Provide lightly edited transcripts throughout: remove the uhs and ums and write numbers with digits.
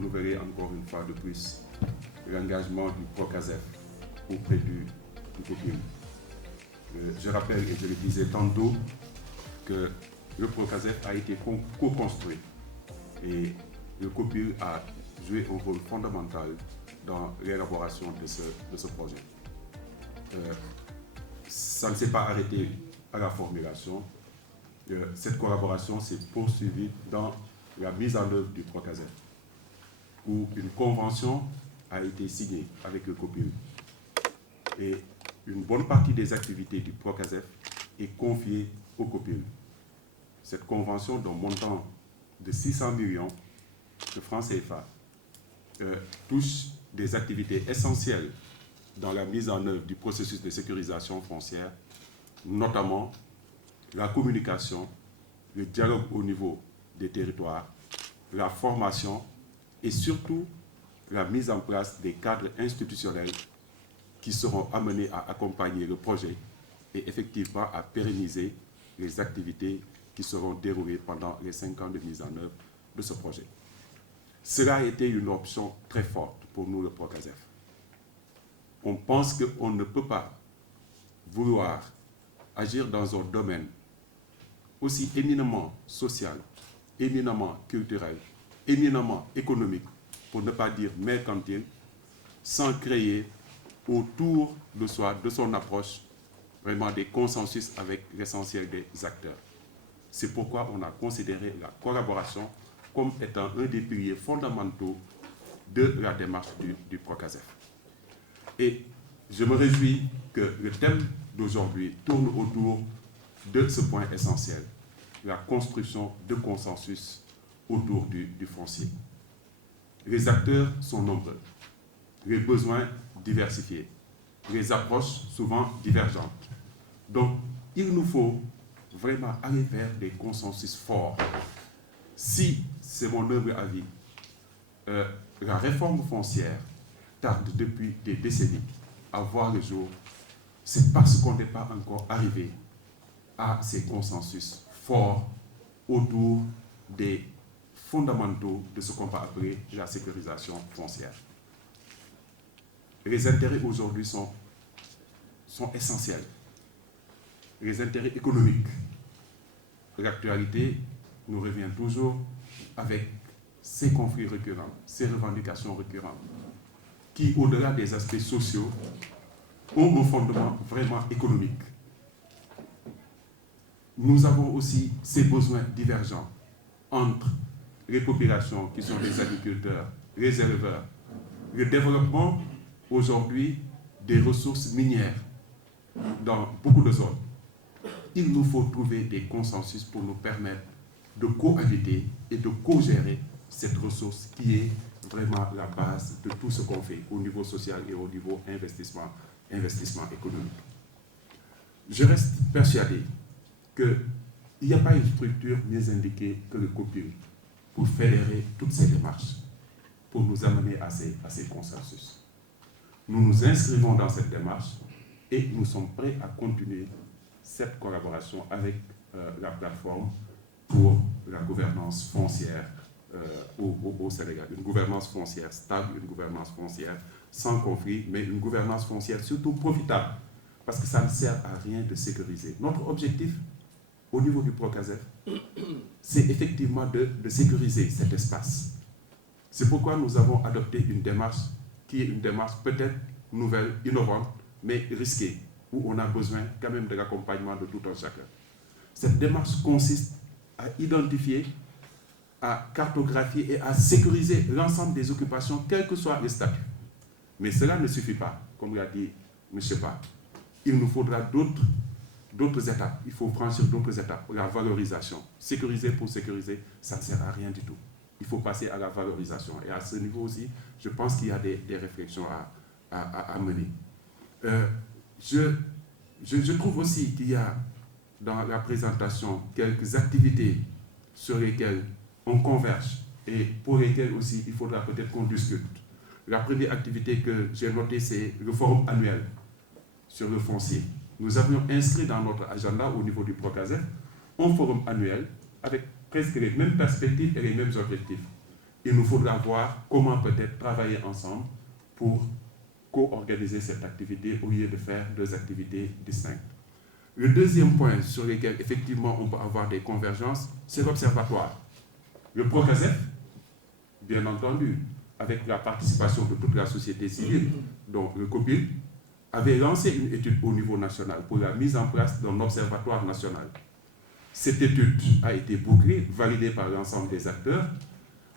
renouveler encore une fois de plus l'engagement du Procasef auprès du COPIL. Je rappelle, et je le disais tantôt, que le Procasef a été co-construit et le COPIL a joué un rôle fondamental dans l'élaboration de ce projet. Ça ne s'est pas arrêté à la formulation. Cette collaboration s'est poursuivie dans la mise en œuvre du Procasef, où une convention a été signée avec le COPIL. Et une bonne partie des activités du Procasef est confiée au COPIL. Cette convention, d'un montant de 600 millions de francs CFA, touche des activités essentielles dans la mise en œuvre du processus de sécurisation foncière, notamment la communication, le dialogue au niveau des territoires, la formation et surtout la mise en place des cadres institutionnels qui seront amenés à accompagner le projet et effectivement à pérenniser les activités qui seront déroulées pendant les 5 ans de mise en œuvre de ce projet. Cela a été une option très forte pour nous, le Procasef. On pense qu'on ne peut pas vouloir agir dans un domaine aussi éminemment social, éminemment culturel, éminemment économique, pour ne pas dire mercantile, sans créer autour de soi, de son approche, vraiment des consensus avec l'essentiel des acteurs. C'est pourquoi on a considéré la collaboration comme étant un des piliers fondamentaux de la démarche du Procasef. Et je me réjouis que le thème d'aujourd'hui tourne autour de ce point essentiel, la construction de consensus autour du foncier. Les acteurs sont nombreux, les besoins diversifiés, les approches souvent divergentes. Donc, il nous faut vraiment aller vers des consensus forts. Si, c'est mon humble avis, la réforme foncière tarde depuis des décennies à voir le jour, c'est parce qu'on n'est pas encore arrivé à ces consensus forts autour des fondamentaux de ce qu'on va appeler la sécurisation foncière. Les intérêts aujourd'hui sont essentiels. Les intérêts économiques. L'actualité nous revient toujours avec ces conflits récurrents, ces revendications récurrentes, qui, au-delà des aspects sociaux, ont un fondement vraiment économique. Nous avons aussi ces besoins divergents entre les populations qui sont les agriculteurs, les éleveurs, le développement aujourd'hui des ressources minières dans beaucoup de zones. Il nous faut trouver des consensus pour nous permettre de cohabiter et de co-gérer cette ressource qui est vraiment la base de tout ce qu'on fait au niveau social et au niveau investissement économique. Je reste persuadé qu'il n'y a pas une structure mieux indiquée que le COPIL pour fédérer toutes ces démarches, pour nous amener à ces consensus. Nous nous inscrivons dans cette démarche et nous sommes prêts à continuer cette collaboration avec la plateforme pour la gouvernance foncière au Sénégal. Une gouvernance foncière stable, une gouvernance foncière sans conflit, mais une gouvernance foncière surtout profitable, parce que ça ne sert à rien de sécuriser. Notre objectif, au niveau du Procasef, c'est effectivement de sécuriser cet espace. C'est pourquoi nous avons adopté une démarche qui est une démarche peut-être nouvelle, innovante, mais risquée, où on a besoin quand même de l'accompagnement de tout un chacun. Cette démarche consiste à identifier, à cartographier et à sécuriser l'ensemble des occupations, quel que soit le statut. Mais cela ne suffit pas, comme l'a dit M. Ba. Il nous faudra d'autres étapes. Il faut franchir d'autres étapes. La valorisation. Sécuriser pour sécuriser, ça ne sert à rien du tout. Il faut passer à la valorisation. Et à ce niveau aussi, je pense qu'il y a des réflexions à mener. Je trouve aussi qu'il y a dans la présentation quelques activités sur lesquelles on converge et pour lesquelles aussi il faudra peut-être qu'on discute. La première activité que j'ai notée, c'est le forum annuel sur le foncier. Nous avions inscrit dans notre agenda au niveau du Procasef un forum annuel avec presque les mêmes perspectives et les mêmes objectifs. il nous faudra voir comment peut-être travailler ensemble pour co-organiser cette activité au lieu de faire deux activités distinctes. Le deuxième point sur lequel effectivement on peut avoir des convergences, c'est l'observatoire. Le PROCASEF, bien entendu, avec la participation de toute la société civile, dont le COPIL, avait lancé une étude au niveau national pour la mise en place d'un observatoire national. Cette étude a été bouclée, validée par l'ensemble des acteurs.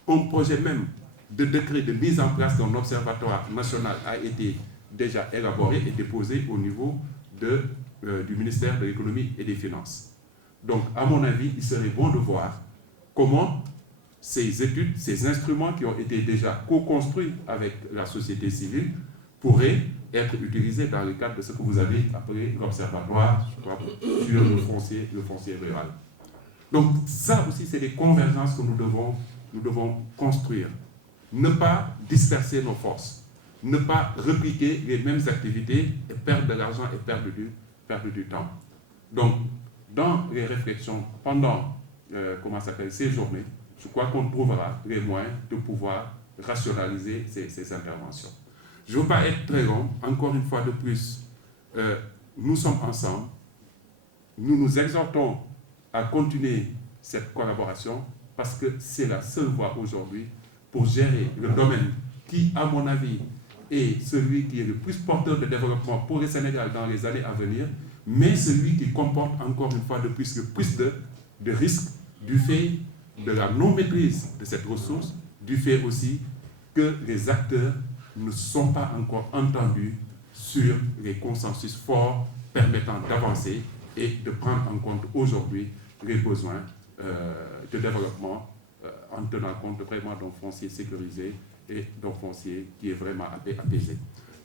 Un projet même de décret de mise en place d'un observatoire national a été déjà élaboré et déposé au niveau du ministère de l'économie et des finances. Donc, à mon avis, il serait bon de voir comment ces études, ces instruments qui ont été déjà co-construits avec la société civile pourraient être utilisés dans le cadre de ce que vous avez appelé l'observatoire sur le foncier rural. Donc, ça aussi, c'est des convergences que nous devons construire. Ne pas disperser nos forces, ne pas répliquer les mêmes activités et perdre de l'argent et perdre du temps. Donc, dans les réflexions pendant ces journées, je crois qu'on trouvera les moyens de pouvoir rationaliser ces interventions. Je ne veux pas être très long, encore une fois de plus, nous sommes ensemble, nous nous exhortons à continuer cette collaboration parce que c'est la seule voie aujourd'hui pour gérer le domaine qui, à mon avis, est celui qui est le plus porteur de développement pour le Sénégal dans les années à venir, mais celui qui comporte encore une fois de plus le plus de risques du fait de la non-maîtrise de cette ressource, du fait aussi que les acteurs ne sont pas encore entendus sur les consensus forts permettant d'avancer et de prendre en compte aujourd'hui les besoins de développement en tenant compte vraiment d'un foncier sécurisé et d'un foncier qui est vraiment apaisé.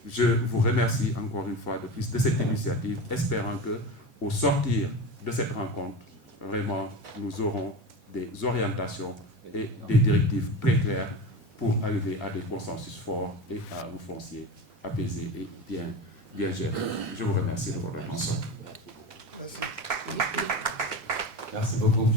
Je vous remercie encore une fois de plus de cette initiative, espérant que au sortir de cette rencontre, vraiment, nous aurons des orientations et des directives très claires pour arriver à des consensus forts et à un foncier apaisé et bien géré. Je vous remercie de votre attention. Merci beaucoup.